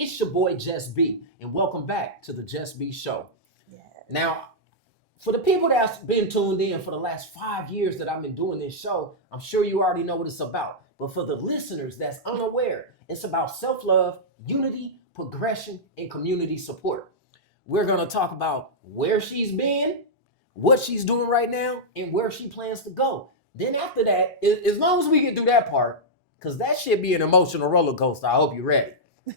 It's your boy JusB, and welcome back to the JusB Show. Yes. Now, for the people that's been tuned in for the last 5 years that I've been doing this show, I'm sure you already know what it's about. But for the listeners that's unaware, it's about self-love, unity, progression, and community support. We're going to talk about where she's been, what she's doing right now, and where she plans to go. Then after that, as long as we get through that part, because that should be an emotional roller coaster, I hope you're ready.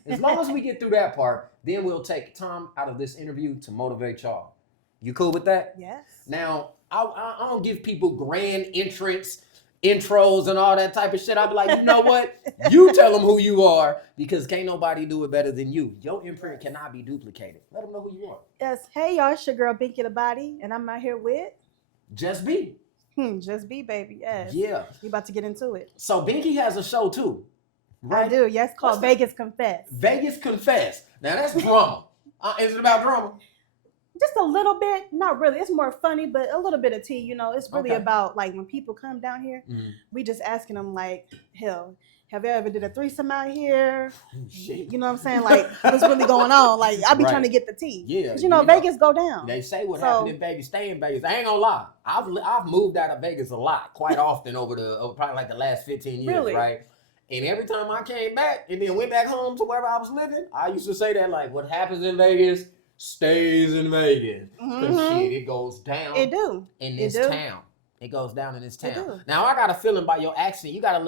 As long as we get through that part, then we'll take time out of this interview to motivate y'all. You cool with that? Yes. Now, I don't give people grand intros, and all that type of shit. I'll be like, you know what? You tell them who you are, because can't nobody do it better than you. Your imprint cannot be duplicated. Let them know who you are. Yes. Hey, y'all. It's your girl, Binky Tha Body, and I'm out here with JusB. JusB, baby. Yes. Yeah. We about to get into it. So Binky has a show too, right? I do. Yes, called Vegas Confess. Vegas Confess. Now that's drama. Is it about drama? Just a little bit, not really. It's more funny, but a little bit of tea. You know, it's really Okay. about like when people come down here, we just asking them like, hell, have you ever did a threesome out here? Shit. You know what I'm saying? Like, what's really going on? Like, I be Right. trying to get the tea. Yeah. But you know, Vegas go down. They say what So- happened in Vegas, stay in Vegas. I ain't gonna lie. I've moved out of Vegas a lot, quite often over probably like the last 15 years, Really? right? And every time I came back and then went back home to wherever I was living, I used to say that like, what happens in Vegas stays in Vegas. Because Mhm. shit, it goes down It do. in It this do. town. It goes down in this It town. do. Now I got a feeling by your accent, you got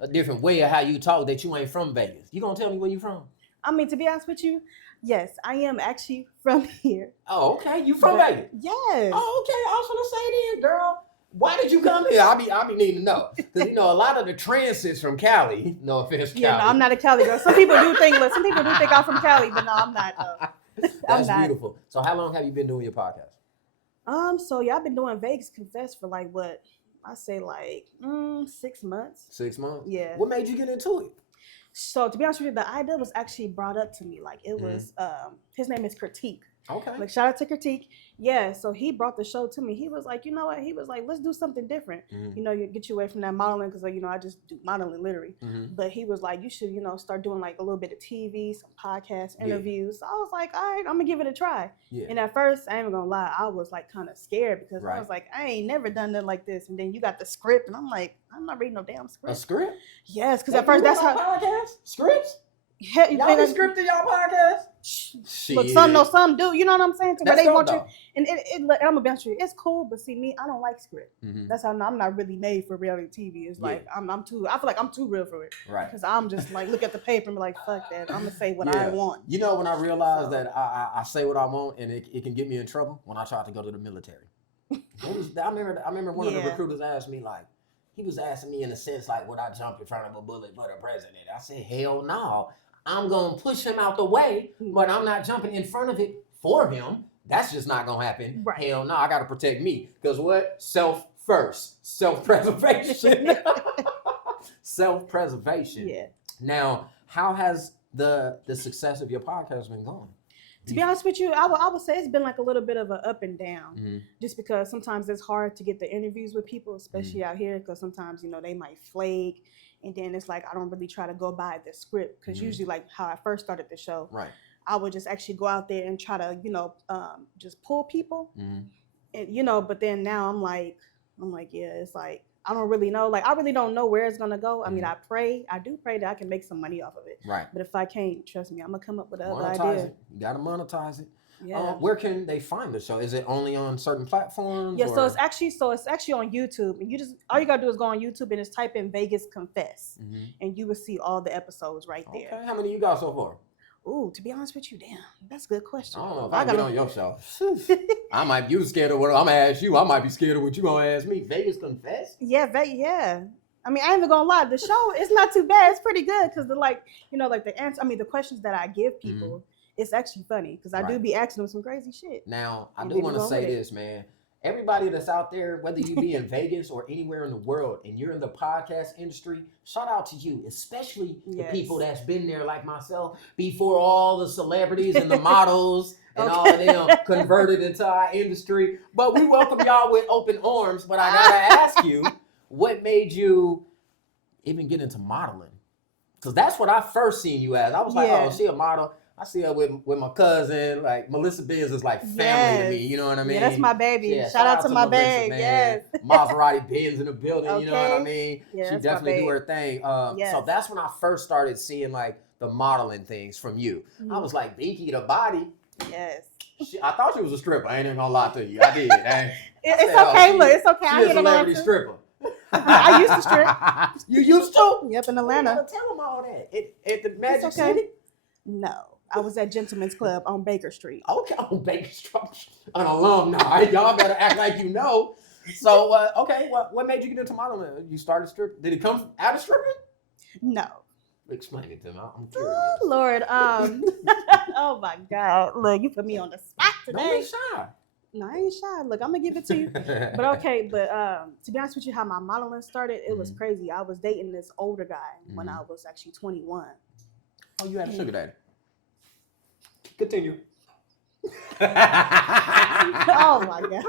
a different way of how you talk that you ain't from Vegas. You gonna tell me where you from? I mean, to be honest with you, yes, I am actually from here. Oh, okay. You from But- Vegas? Yes. Oh, okay. I was gonna say then, girl. Why did you come here? I be needing to know. Because you know a lot of the transits from Cali. No offense, Cali. Yeah, no, I'm not a Cali girl. Some people do think I'm from Cali, but no, I'm not. I'm That's not. beautiful. So how long have you been doing your podcast? So yeah, I've been doing Vegas Confess for like what I say like 6 months. 6 months? Yeah. What made you get into it? So to be honest with you, the idea was actually brought up to me. Like it Mm-hmm. was his name is Critique. Okay. Like shout out to Critique. Yeah, so he brought the show to me. He was like, you know what? He was like, let's do something different. Mhm. You know, you get you away from that modeling because you know I just do modeling literally. Mhm. But he was like, you should start doing like a little bit of TV, some podcasts, Yeah. interviews. So I was like, all right, I'm gonna give it a try. Yeah. And at first, I ain't even gonna lie, I was like kind of scared because Right. I was like, I ain't never done nothing like this. And then you got the script, and I'm like, I'm not reading no damn A script. script? Yes, because Hey, at first you that's run a how. podcast? Scripts? Yeah, you Y'all think be that's- scripting y'all podcast? Look, some do. You know what I'm saying? To where That's they dope, want you, though. and I'm gonna be honest with you, it's cool. But see, me, I don't like script. Mhm. That's how I'm not really made for reality TV. It's like Yeah. I'm too. I feel like I'm too real for it. Right. Because I'm just like look at the paper and be like, fuck that. I'm gonna say what I Yeah. want. You know when I realized So- that I say what I want and it can get me in trouble? When I tried to go to the military. I remember one of the Yeah. recruiters asked me like, he was asking me in a sense like, would I jump in front of a bullet for the president? I said, hell no. I'm going to push him out the way, but I'm not jumping in front of it for him. That's just not going to happen. Right. Hell no, I got to protect me. Because what? Self first. Self-preservation. Self-preservation. Yeah. Now, how has the success of your podcast been going? To be honest with you, I would say it's been like a little bit of an up and down, Mhm. just because sometimes it's hard to get the interviews with people, especially out here, because sometimes they might flake, and then it's like I don't really try to go by the script, because Mhm. usually like how I first started the show, Right. I would just actually go out there and try to just pull people, Mhm. and but then now I'm like yeah, it's like I don't really know, like I really don't know where it's gonna go. I mean, I do pray that I can make some money off of it, Right. but if I can't, trust me, I'm gonna come up with another Monetize idea. it. You got to monetize it. Yeah. Where can they find the show? Is it only on certain platforms? Yeah, so or- it's actually on YouTube, and all you gotta do is go on YouTube and just type in Vegas Confess, Mhm. and you will see all the episodes right there. Okay. How many you got so far? Ooh, to be honest with you, damn, that's a good question. I don't know if I can get on your show. I might be scared of what I'm gonna ask you. I might be scared of what you gonna ask me. Vegas Confess? Yeah. I mean, I ain't even gonna lie, the show is not too bad. It's pretty good because the answer. I mean, the questions that I give people, it's actually funny because I do Right. be asking them some crazy shit. Now, I And do then want to go say with it. this, man. Everybody that's out there, whether you be in Vegas or anywhere in the world, and you're in the podcast industry, shout out to you, especially the Yes. people that's been there like myself before all the celebrities and the models and all of them converted into our industry. But we welcome y'all with open arms. But I gotta ask you, what made you even get into modeling? Because that's what I first seen you as. I was like, Yeah. oh, she a model. I see her with my cousin. Like Melissa Benz is like family to me. You know what I mean? Yeah, that's my baby. Yeah, shout out to my Melissa, babe. man. Yes. Maserati Benz in the building. Okay. You know what I mean? Yeah, she that's definitely my do babe. her thing. Yes. So that's when I first started seeing like the modeling things from you. I was like, Binky Tha Body. Yes. I thought she was a stripper. I ain't even gonna lie to you. I did. It's okay. Look, it's okay. She's a celebrity stripper. I used to strip. You used to? Yep, in Atlanta. You gotta tell them all that. At the Magic okay. City? No, I was at Gentleman's Club on Baker Street. Okay, on Baker Street. An alumni. Y'all better act like you know. So, okay, what made you get into modeling? You started stripping? Did it come out of stripping? No. Explain it to me. I'm curious. Oh, Lord. Oh, my God. Look, you put me on the spot today. Don't be shy. No, I ain't shy. Look, I'm going to give it to you. But okay, to be honest with you, how my modeling started, it was crazy. I was dating this older guy when I was actually 21. Oh, you had a sugar daddy. Continue. Oh, my God.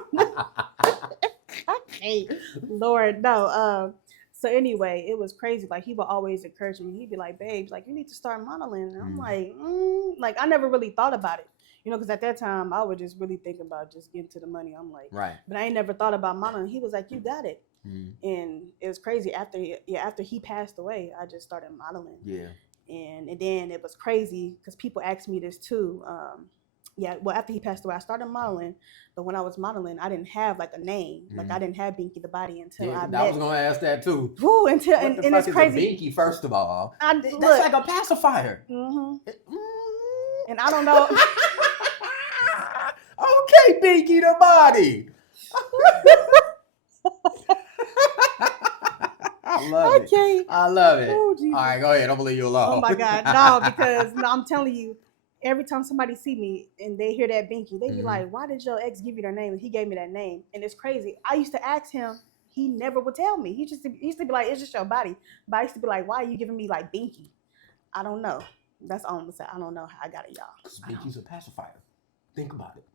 Okay. Lord, no. So anyway, it was crazy. Like, he would always encourage me. He'd be like, babe, like, you need to start modeling. And I'm like, I never really thought about it. You know, because at that time, I would just really think about just getting to the money. I'm like, right. But I ain't never thought about modeling. He was like, you got it. And it was crazy. After he passed away, I just started modeling. Yeah. And then it was crazy because people asked me this too. After he passed away, I started modeling. But when I was modeling, I didn't have like a name. Like I didn't have Binky Tha Body until I met. I was gonna ask that too. Woo, and it's crazy. Binky, first of all, that's look, like a pacifier. And I don't know. Okay, Binky Tha Body. I love it. I love it. Oh, all right, go ahead. Don't believe you alone. Oh my God, no, because I'm telling you, every time somebody see me and they hear that Binky, they be like, "Why did your ex give you their name?" And he gave me that name, and it's crazy. I used to ask him. He never would tell me. He used to be like, "It's just your body." But I used to be like, "Why are you giving me like Binky?" I don't know. That's all I'm gonna say. I don't know how I got it, y'all. Because Binky's a pacifier. Think about it.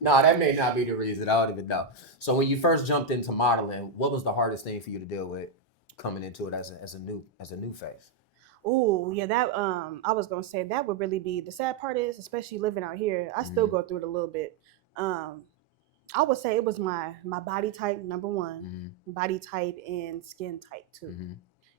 No, that may not be the reason. I don't even know. So when you first jumped into modeling, what was the hardest thing for you to deal with coming into it as a new face? Oh, yeah, that I was gonna say that would really be the sad part is, especially living out here, I still go through it a little bit. I would say it was my body type, number one, body type and skin type too.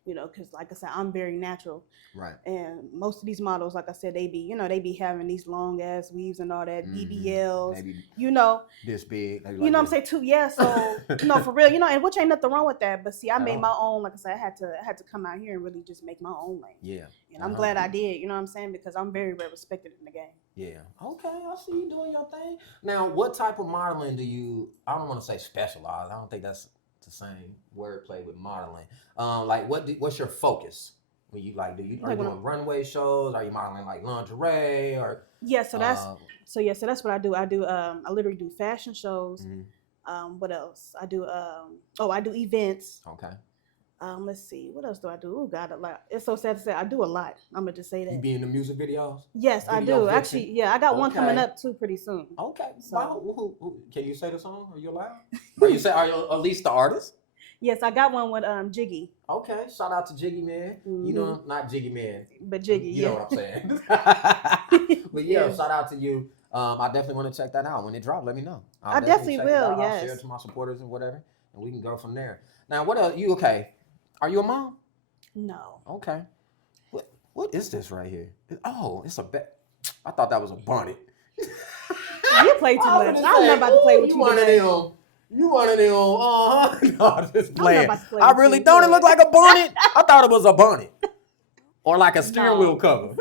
You know, because like I said, I'm very natural. Right. And most of these models, like I said, they be having these long ass weaves and all that, BBLs, maybe you know. This big. Like you know what I'm saying too? Yeah. So, no, for real, you know, and which ain't nothing wrong with that. But see, I made my own, like I said, I had to come out here and really just make my own lane. Yeah. And I'm glad I did, you know what I'm saying? Because I'm very, very respected in the game. Yeah. Okay, I see you doing your thing. Now, what type of modeling do you, I don't want to say specialize. I don't think that's the same wordplay with modeling. Like what's your focus when you are you doing runway shows? Are you modeling like lingerie or? Yeah, so that's what I do. I literally do fashion shows. What else? I do I do events. Okay. Let's see, what else do I do? Oh God, a lot. It's so sad to say I do a lot. I'm gonna just say that. You be in the music videos? Yes, I do. Actually, yeah, I got one coming up too pretty soon. Okay. So who, can you say the song? Are you allowed? Are you at least the artist? Yes, I got one with Jiggy. Okay, shout out to Jiggy Man. You know, not Jiggy Man, but Jiggy. You know what I'm saying? But yeah, shout out to you. I definitely want to check that out when it drops. Let me know. I definitely will. Yes, I'll share it to my supporters and whatever, and we can go from there. Now, what else? You okay? Are you a mom? No. Okay. What is this right here? Oh, it's a bed. I thought that was a bonnet. You play too much. I'm not about to play with you. You one of them. No, I'm just playing. I really don't. It look like a bonnet. I thought it was a bonnet. Or like a steering wheel cover.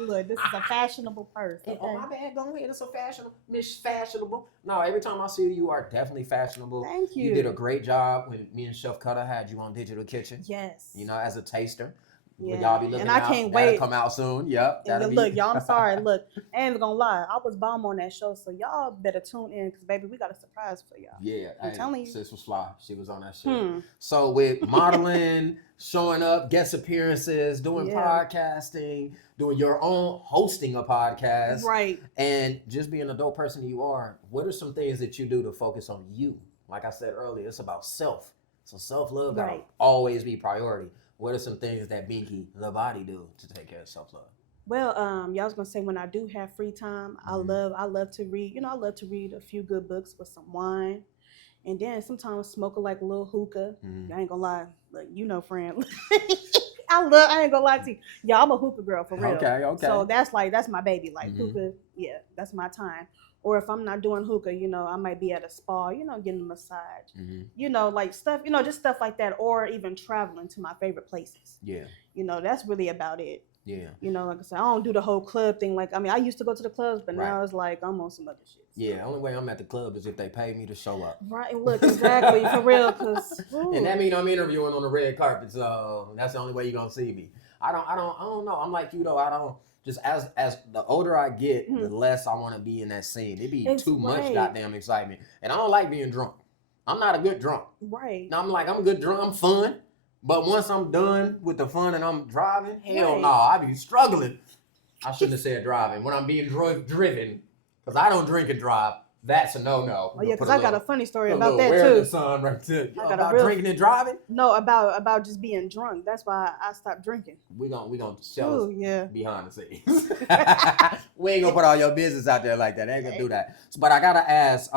Look, this is a fashionable purse. Okay? Oh, my bad. Go ahead. It's a fashionable. Miss Fashionable. No, every time I see you, you are definitely fashionable. Thank you. You did a great job when me and Chef Cutter had you on Digital Kitchen. Yes. You know, as a taster. Yeah. Y'all be looking and I out. Can't wait. That'll come out soon. Yep. Look, y'all, I'm sorry. Look, I ain't gonna lie. I was bomb on that show, so y'all better tune in because, baby, we got a surprise for y'all. Yeah. I'm telling you. Sis was fly. She was on that show. So with modeling, showing up, guest appearances, doing podcasting, doing your own hosting a podcast. Right. And just being a dope person you are, what are some things that you do to focus on you? Like I said earlier, it's about self. So self-love gotta always be priority. What are some things that Binky Tha Body do to take care of self-love? Well, y'all was gonna say when I do have free time, I love to read. I love to read a few good books with some wine, and then sometimes smoke like a little hookah. I ain't gonna lie, like, friend. I ain't gonna lie to you. Yeah, I'm a hookah girl for real. Okay. So that's my baby. Like hookah, yeah, that's my time. Or if I'm not doing hookah, I might be at a spa, getting a massage. Like stuff, just stuff like that. Or even traveling to my favorite places. Yeah. That's really about it. Yeah. Like I said, I don't do the whole club thing. Like, I used to go to the clubs, but now it's like I'm on some other shit. So. Yeah, only way I'm at the club is if they pay me to show up. Right, look, exactly, for real, cause and that means I'm interviewing on the red carpet, so that's the only way you're gonna see me. I don't know. I'm like you though. I don't just as the older I get, the less I want to be in that scene. It be too much goddamn excitement, and I don't like being drunk. I'm not a good drunk. Right. Now I'm a good drunk. I'm fun. But once I'm done with the fun and I'm driving, hell no, I be struggling. I shouldn't have said driving. When I'm being driven, because I don't drink and drive, that's a no-no. Oh yeah, because I got a funny story about that where too. The sun right there. About drinking and driving? No, about just being drunk. That's why I stopped drinking. We gonna sell us behind the scenes. We ain't gonna put all your business out there like that. I ain't gonna do that. But I gotta ask.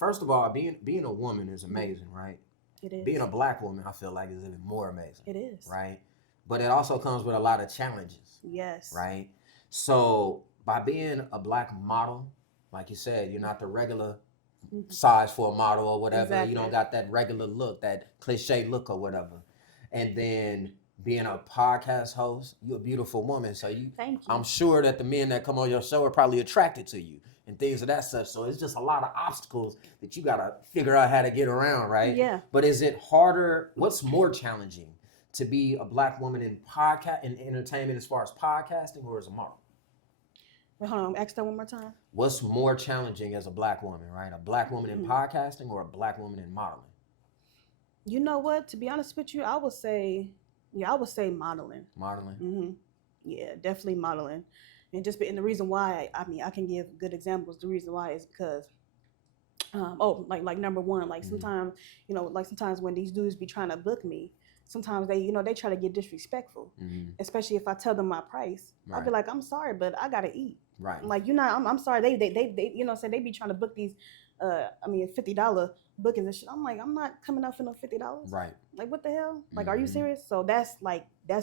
First of all, being a woman is amazing, right? It is. Being a black woman, I feel like, is even more amazing. It is. Right? But it also comes with a lot of challenges. Yes. Right? So by being a black model, like you said, you're not the regular size for a model or whatever. Exactly. You don't got that regular look, that cliche look or whatever. And then being a podcast host, you're a beautiful woman. So Thank you. I'm sure that the men that come on your show are probably attracted to you. And things of that such. So it's just a lot of obstacles that you got to figure out how to get around, right? Yeah. But is it harder? What's more challenging, to be a black woman in entertainment as far as podcasting, or as a model? Wait, hold on. Ask that one more time. What's more challenging as a black woman, right? A black woman in podcasting or a black woman in modeling? You know what? To be honest with you, I would say modeling. Modeling? Mm-hmm. Yeah, definitely modeling. And the reason why, I can give good examples. The reason why is because, like number one, like sometimes, sometimes when these dudes be trying to book me, sometimes they try to get disrespectful, especially if I tell them my price. Right. I'll be like, I'm sorry, but I gotta eat. Right. Like, I'm sorry. They they be trying to book these, $50 bookings and shit. I'm like, I'm not coming up for no $50. Right. Like, what the hell? Like, are you serious? So that's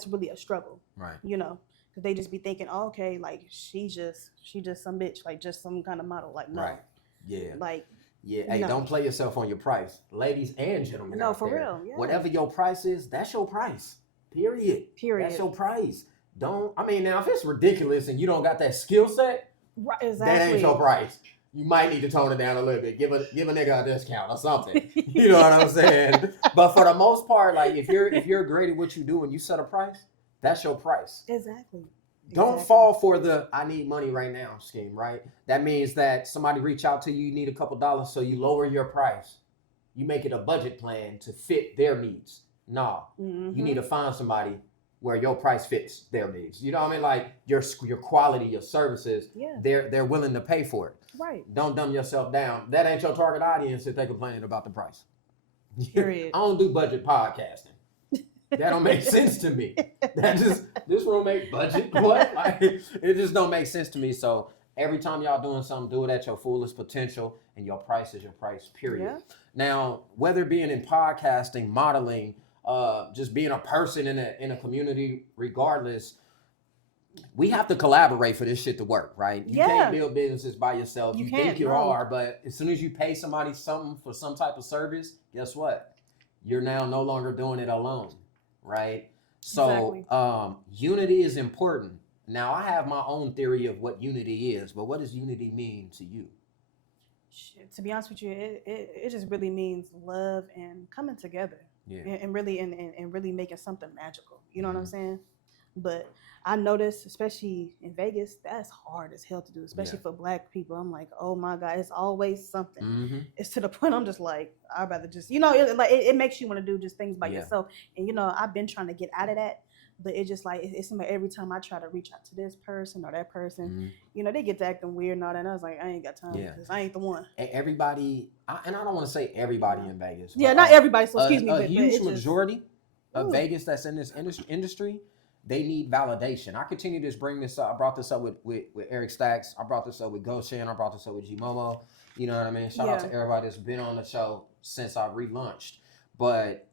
really a struggle. Right. Because they just be thinking, oh, okay, like she just some bitch, like just some kind of model. Like, no. Right. Yeah. Like, yeah. Hey, don't play yourself on your price, ladies and gentlemen. No, for real. Yeah. Whatever your price is, that's your price. Period. That's your price. Now if it's ridiculous and you don't got that skill set, right, exactly, that ain't your price. You might need to tone it down a little bit. Give a nigga a discount or something. You know what I'm saying? But for the most part, like if you're great at what you do and you set a price, that's your price. Exactly. Don't fall for the I need money right now scheme, right? That means that somebody reach out to you need a couple dollars, so you lower your price. You make it a budget plan to fit their needs. No, you need to find somebody where your price fits their needs. You know what I mean? Like your quality, your services, they're willing to pay for it. Right. Don't dumb yourself down. That ain't your target audience if they complaining about the price. Period. I don't do budget podcasting. That don't make sense to me. This won't make budget. What? Like, it just don't make sense to me. So every time y'all doing something, do it at your fullest potential, and your price is your price, period. Yeah. Now, whether being in podcasting, modeling, just being a person in a community, regardless, we have to collaborate for this shit to work, right? You can't build businesses by yourself. You think you are, but as soon as you pay somebody something for some type of service, guess what? You're now no longer doing it alone, right? So unity is important. Now, I have my own theory of what unity is, but what does unity mean to you? Shit, to be honest with you, it just really means love and coming together. Yeah. And really making something magical. You know what I'm saying? But I noticed, especially in Vegas, that's hard as hell to do, especially for Black people. I'm like, oh my God, it's always something. It's to the point I'm just like, I'd rather just, it makes you want to do just things by yourself. And, I've been trying to get out of that. But it's just like, it's like every time I try to reach out to this person or that person, they get to acting weird and all that. And I was like, I ain't got time because I ain't the one. And everybody, and I don't want to say everybody in Vegas. Yeah, not everybody. So excuse me. A huge majority of Vegas that's in this industry, they need validation. I continue to bring this up. I brought this up with Eric Stacks. I brought this up with Goshen. I brought this up with G Momo. You know what I mean? Shout out to everybody that's been on the show since I relaunched. But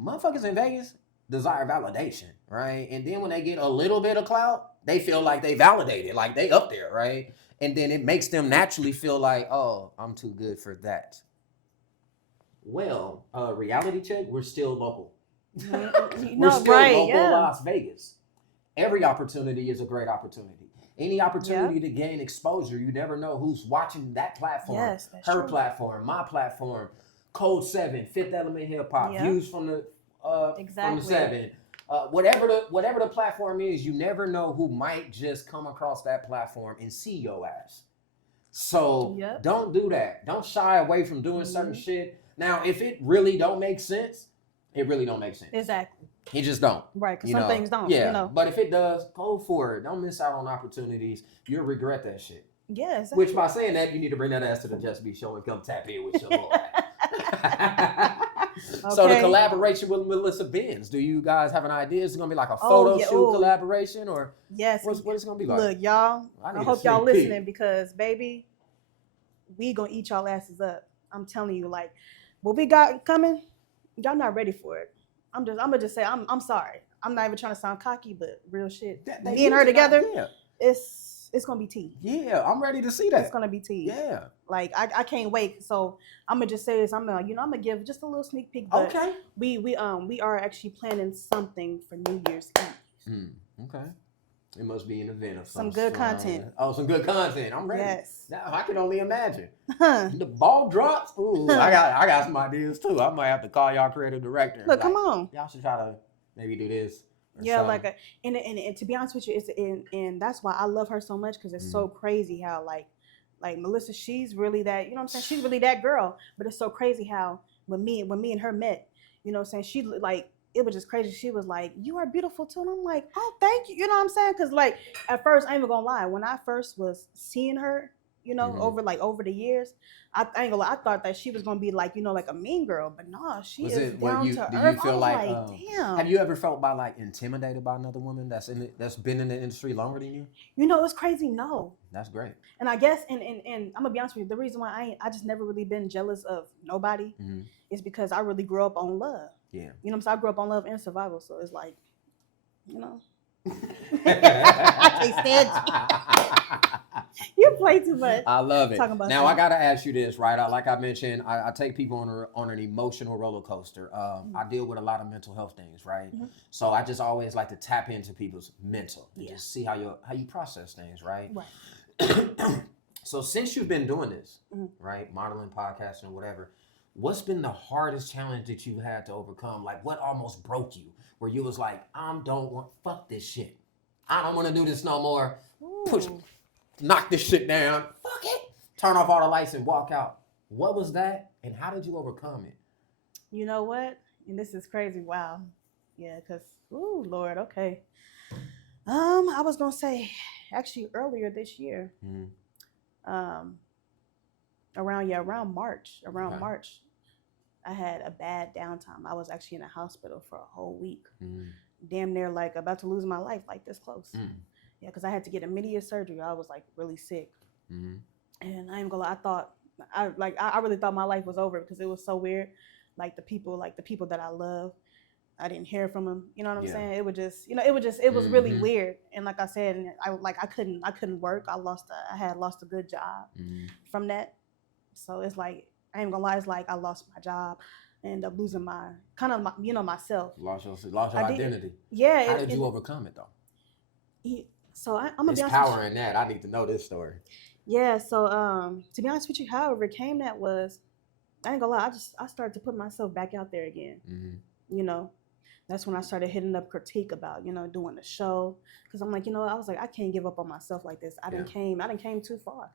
motherfuckers in Vegas desire validation, right? And then when they get a little bit of clout, they feel like they validated, like they up there, right? And then it makes them naturally feel like, oh, I'm too good for that. Well, reality check, we're still local. We're still local Las Vegas. Every opportunity is a great opportunity. Any opportunity to gain exposure, you never know who's watching that platform. Yes, that's her true. Platform, my platform, Code 7, Fifth Element Hip Hop, views from the from the 7. Whatever the platform is, you never know who might just come across that platform and see your ass. So don't do that. Don't shy away from doing certain shit. Now, if it really don't make sense, it really don't make sense. Exactly. You just don't. Right, because some things don't. Yeah, you know. But if it does, go for it. Don't miss out on opportunities. You'll regret that shit. Yeah, exactly. Which by saying that, you need to bring that ass to the JusB Show and come tap in with your little ass. So the collaboration with Melissa Benz, do you guys have an idea? Is it gonna be like a photo shoot collaboration, or what it's gonna be like? Look, y'all, I hope y'all listening because baby, we gonna eat y'all asses up. I'm telling you, like what we got coming, y'all not ready for it. I'm gonna just say I'm sorry. I'm not even trying to sound cocky, but real shit. Me and her together, it's gonna be tea. Yeah, I'm ready to see that. It's gonna be tea. Yeah, like I can't wait. So I'm gonna just say this. I'm gonna give just a little sneak peek. But we are actually planning something for New Year's Eve. Okay. It must be an event of some good content. Oh, some good content. I'm ready. Yes. Now I can only imagine. The ball drops. Ooh, I got some ideas too. I might have to call y'all creative director. Look, come on. Y'all should try to maybe do this. Yeah, something. And to be honest with you, it's and that's why I love her so much because it's so crazy how like Melissa, she's really that, you know what I'm saying? She's really that girl. But it's so crazy how when me and her met, you know what I'm saying? She like, it was just crazy. She was like, "You are beautiful too," and I'm like, "Oh, thank you." You know what I'm saying? Because like at first, I ain't even gonna lie. When I first was seeing her, you know, over the years, I ain't gonna lie. I thought that she was gonna be like, you know, like a mean girl, but no, she is down to earth. Do you feel like damn? Have you ever felt intimidated by another woman that's been in the industry longer than you? You know, it's crazy. No, that's great. And I guess, and I'm gonna be honest with you, the reason why I just never really been jealous of nobody is because I really grew up on love. Yeah. You know what I'm saying? I grew up on love and survival, so it's like, you know. I can't stand you. You play too much. I love it. Now I gotta ask you this, right? Like I mentioned, I take people on an emotional roller coaster. I deal with a lot of mental health things, right? So I just always like to tap into people's mental and just see how you process things, right? Right. So since you've been doing this, right, modeling, podcasting, or whatever, what's been the hardest challenge that you had to overcome? Like what almost broke you? Where you was like, fuck this shit. I don't want to do this no more. Knock this shit down. Fuck it. Turn off all the lights and walk out. What was that? And how did you overcome it? You know what? And this is crazy. Wow. Yeah, because, ooh, Lord, okay. I was going to say, actually earlier this year, around March, March, I had a bad downtime. I was actually in a hospital for a whole week, damn near like about to lose my life, like this close. Yeah, because I had to get immediate surgery. I was like really sick, and I ain't gonna lie, I really thought my life was over because it was so weird. Like the people that I love, I didn't hear from them. You know what I'm saying? It was just, it was really weird. And like I said, I couldn't work. I had lost a good job from that. So it's like, I ain't gonna lie, it's like I lost my job, ended up losing myself. Lost your identity. Yeah. How did you overcome it though? So I'm gonna be honest. There's power in that. I need to know this story. Yeah. So to be honest with you, how I overcame that was, I ain't gonna lie, I started to put myself back out there again. You know, that's when I started hitting up critique about, doing the show. Cause I'm like, I was like, I can't give up on myself like this. I done came too far.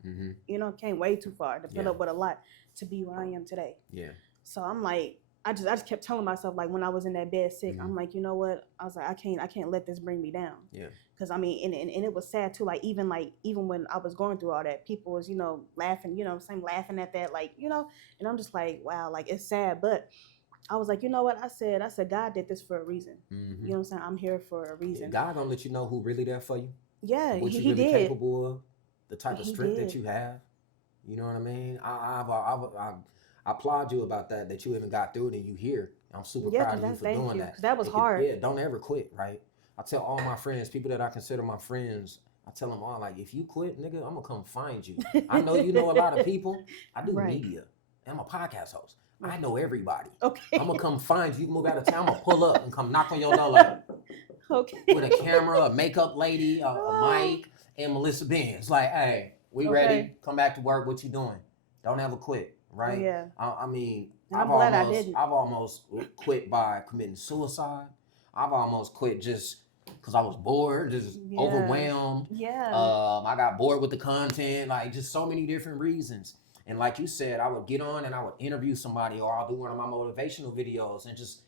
Came way too far to put up with a lot to be where I am today. Yeah. So I'm like, I just kept telling myself, like when I was in that bed sick, I'm like, you know what? I was like, I can't let this bring me down. Yeah. Cause I mean, and it was sad too. Like even when I was going through all that, people was, laughing, laughing at that, and I'm just like, wow, like it's sad. But I was like, you know what? I said, God did this for a reason. Mm-hmm. You know what I'm saying? I'm here for a reason. God gonna let you know who really there for you. Yeah, what he you really did. capable of, the type of strength did. that you have. You know what I mean? I applaud you about that. That you even got through it and you here. I'm super proud of you for doing that. Because that was hard. Yeah, don't ever quit, right? I tell all my friends, people that I consider my friends, I tell them all, like, if you quit, nigga, I'm gonna come find you. I know you know a lot of people. I do media. I'm a podcast host. I know everybody. Okay. I'm gonna come find you. You can move out of town. I'm gonna pull up and come knock on your door like, with a camera, a makeup lady, a mic, and Melissa Benz. Like, hey, we ready? Come back to work. What you doing? Don't ever quit, right? Yeah. I mean, I'm glad I didn't. I've almost quit by committing suicide. I've almost quit just because I was bored, just overwhelmed. Yeah. I got bored with the content, like just so many different reasons. And like you said, I would get on and I would interview somebody, or I'll do one of my motivational videos and just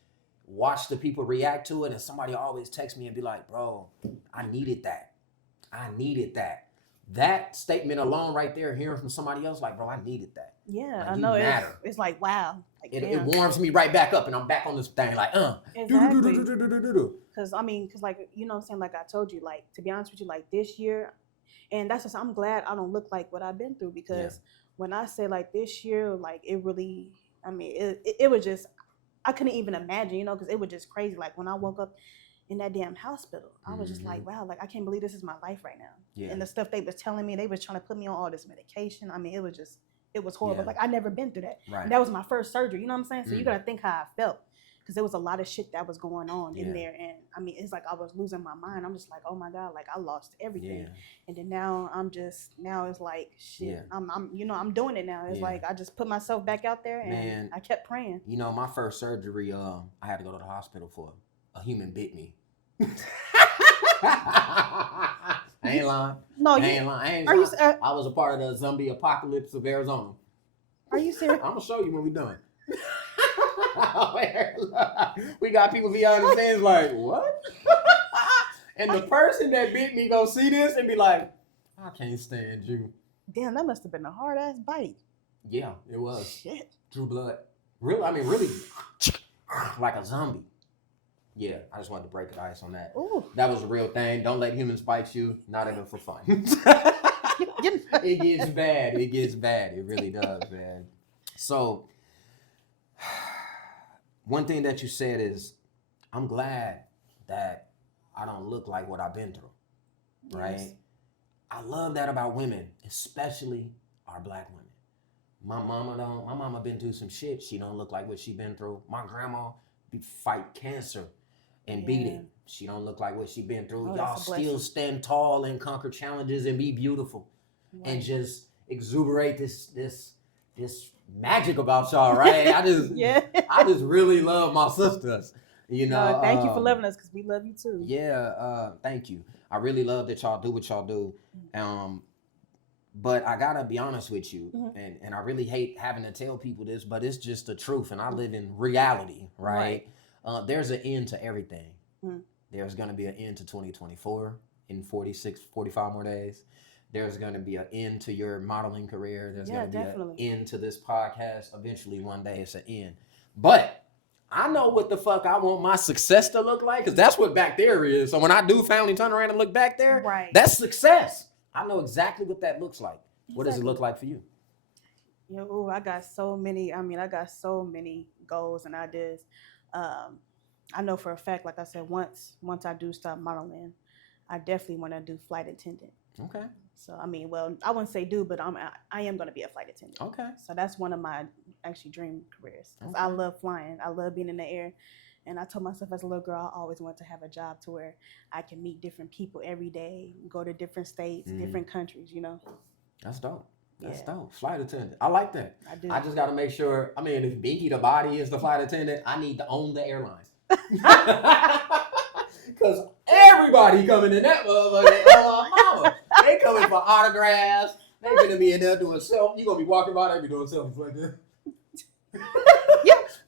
watch the people react to it. And somebody always text me and be like, bro, I needed that. I needed that. That statement alone right there, hearing from somebody else, like, bro, I needed that. Yeah, like, I know. It's like, wow. Like, it warms me right back up and I'm back on this thing like, Exactly. Because, like, you know what I'm saying? Like I told you, like, to be honest with you, like this year, and that's just, I'm glad I don't look like what I've been through, because when I say like this year, like it really, I mean, it was just, I couldn't even imagine, you know, because it was just crazy. Like when I woke up in that damn hospital, I was just like, wow, like I can't believe this is my life right now. Yeah. And the stuff they was telling me, they was trying to put me on all this medication. I mean, it was horrible. Like I never been through that. Right. And that was my first surgery, you know what I'm saying? So you got to think how I felt, because there was a lot of shit that was going on in there. And I mean, it's like I was losing my mind. I'm just like, oh my God, like I lost everything. And then now it's like, shit, I'm you know, I'm doing it now. It's like I just put myself back out there and I kept praying. You know, my first surgery, I had to go to the hospital for a human bit me. I ain't lying. No, I ain't lying. I was a part of the zombie apocalypse of Arizona. Are you serious? I'm gonna show you when we done. We got people behind the scenes like, what? And the person that bit me gonna see this and be like, I can't stand you. Damn, that must have been a hard ass bite. Yeah, it was. Shit. Drew blood. Really, I mean, really, like a zombie. Yeah, I just wanted to break the ice on that. Ooh. That was a real thing. Don't let humans bite you. Not even for fun. It gets bad. It gets bad. It really does, man. So, one thing that you said is, I'm glad that I don't look like what I've been through, right? Yes. I love that about women, especially our black women. My mama been through some shit. She don't look like what she been through. My grandma fight cancer and beat it. She don't look like what she been through. Y'all still stand tall and conquer challenges and be beautiful, and just exuberate this magic about y'all, right? I just really love my sisters. You know, thank you for loving us, because we love you too. Yeah, thank you. I really love that y'all do what y'all do. But I gotta be honest with you, and I really hate having to tell people this, but it's just the truth, and I live in reality, right? There's an end to everything. There's gonna be an end to 2024 in 45 more days. There's gonna be an end to your modeling career. There's gonna be an end to this podcast. Eventually, one day, it's an end. But I know what the fuck I want my success to look like, because that's what back there is. So when I do finally turn around and look back there, that's success. I know exactly what that looks like. What does it look like for you? You know, I got so many goals and ideas. I know for a fact, like I said, once I do stop modeling, I definitely want to do flight attendant. Okay. So, I mean, well, I wouldn't say do, but I am going to be a flight attendant. Okay. So that's one of my actually dream careers. Okay. I love flying. I love being in the air. And I told myself as a little girl, I always wanted to have a job to where I can meet different people every day, go to different states, different countries, you know. That's dope. That's dope. Flight attendant. I like that. I do. I just got to make sure, I mean, if Binky Tha Body is the flight attendant, I need to own the airline. Because everybody coming in that motherfucker, mama. They coming for autographs. They gonna be in there doing selfies. You gonna be walking by, they be doing selfies like that.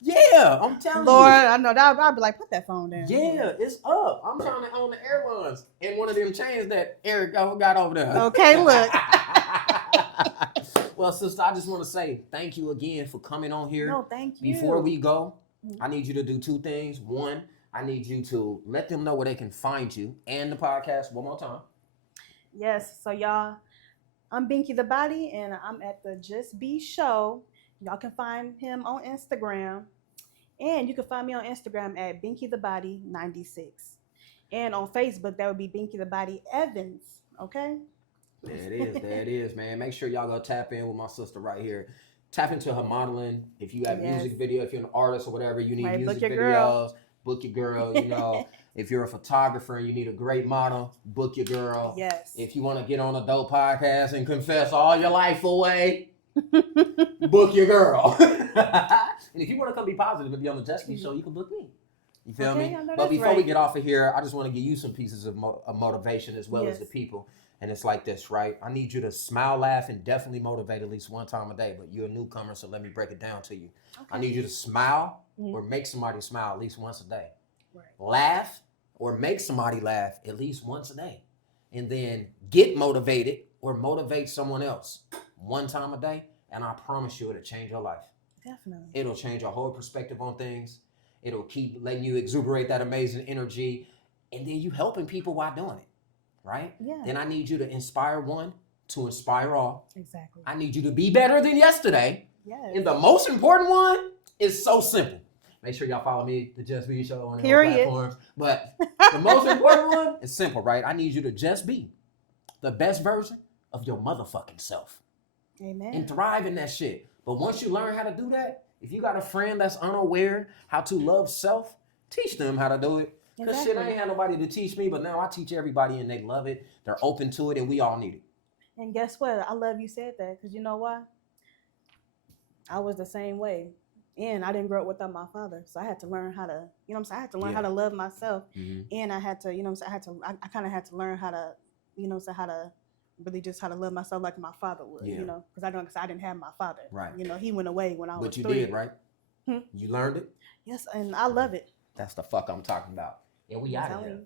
Yeah, I'm telling you. Lord, I know that. I'd be like, put that phone down. Yeah, it's up. I'm trying to own the airlines and one of them chains that Eric got over there. Okay, look. Well, sister, I just want to say thank you again for coming on here. No, thank you. Before we go, I need you to do two things. One, I need you to let them know where they can find you and the podcast one more time. Yes. So y'all, I'm Binky Tha Body, and I'm at the JusB Show. Y'all can find him on Instagram, and you can find me on Instagram at Binky Tha Body 96, and on Facebook that would be Binky Tha Body Evans. Okay. There it is, man. Make sure y'all go tap in with my sister right here. Tap into her modeling. If you have music video, if you're an artist or whatever, you need music videos. Book your girl. You know, if you're a photographer and you need a great model, book your girl. Yes. If you want to get on a dope podcast and confess all your life away, book your girl. And if you want to come be positive and be on the JusB Show, you can book me. You feel me? But before we get off of here, I just want to give you some pieces of motivation as well as the people. And it's like this, right? I need you to smile, laugh, and definitely motivate at least one time a day. But you're a newcomer, so let me break it down to you. Okay. I need you to smile or make somebody smile at least once a day. Right. Laugh or make somebody laugh at least once a day. And then get motivated or motivate someone else one time a day. And I promise you it'll change your life. Definitely. It'll change your whole perspective on things. It'll keep letting you exuberate that amazing energy. And then you helping people while doing it. Right? Yeah. Then I need you to inspire one to inspire all. Exactly. I need you to be better than yesterday. Yes. And the most important one is so simple. Make sure y'all follow me, the JusB Show on all platforms. But the most important one is simple, right? I need you to just be the best version of your motherfucking self. Amen. And thrive in that shit. But once you learn how to do that, if you got a friend that's unaware how to love self, teach them how to do it. Because shit, I ain't had nobody to teach me, but now I teach everybody and they love it. They're open to it and we all need it. And guess what? I love you said that because you know why? I was the same way. And I didn't grow up without my father. So I had to learn how to, you know what I'm saying? I had to learn how to love myself. And I had to, you know what I'm saying? I kind of had to learn how to, you know what I'm saying? How to really just how to love myself like my father would, you know? Because I didn't have my father. Right. You know, he went away when I was 3. But you did, right? You learned it? Yes, and I love it. That's the fuck I'm talking about. And we out of here.